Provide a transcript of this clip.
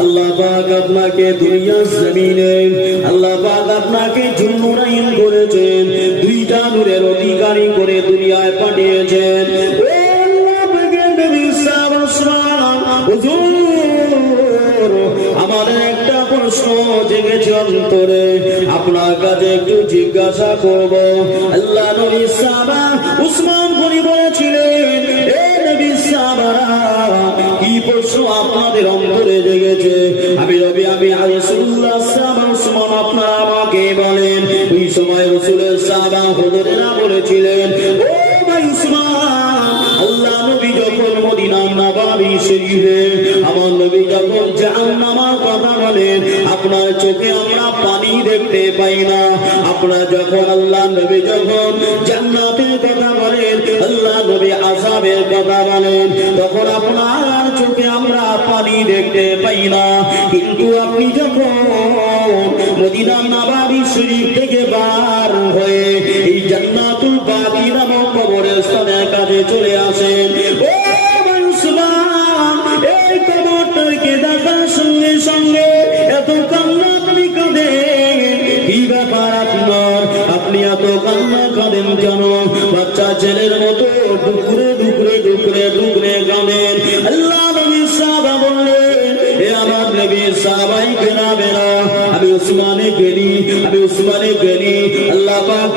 আল্লাহ পাক আপনাকে দুনিয়ার জমিনে আল্লাহ পাক আপনাকে জুলনুরাইন করেছেন, দুইটা নূরের অধিকারী করে দুনিয়ায় পাঠিয়েছেন। আমাদের একটা প্রশ্ন জেগেছে অন্তরে, আপনার কাছে একটু জিজ্ঞাসা করব। আল্লাহ নবী সাহাবা উসমান গনি বলেছিলেন, এ নবী সাহাবারা, কি প্রশ্ন আপনাদের অন্তরে জেগেছে? আমি রাসূলুল্লাহ সাহাবা উসমান, আপনারা আমাকে বলেন। ওই সময় রাসূলের সাহাবা হুজুরেরা বলেছিলেন, ও ভাই উসমান, আল্লাহ নবী যখন মদিনা নববী শরীফে আমার নবী যখন জাহান্নামের কথা বলেন, আপনার চোখে আমরা পানি দেখতে পাই না। আপনারা যখন আল্লাহ নবী যখন জান্নাতের কথা বলেন, আল্লাহ নবী আযাবের কথা বলেন, তখন আপনার চোখে আমরা পানি দেখতে পাই না। কিন্তু আপনি যখন মদিনা নববী শরীফ থেকে বার হয়ে এই জান্নাতুল বাকি নামক কবরস্থানের কাছে চলে আসেন, ও মুসলমান, এই কবরটাকে দেখার সঙ্গে সঙ্গে এত কান্না আপনি কাঁদেন, কি ব্যাপার আপনার? আপনি এত কান্না কাঁদেন কেন? বাচ্চা ছেলের মতো ডুকরে ডুকরে ডুকরে ডুকরে কাঁদেন। আল্লাহ নবী সাহাবা বললেন, এ আমার নবী সাহাবাই কেনাবে না, আমি উসমানে গেলি আল্লাহ পাক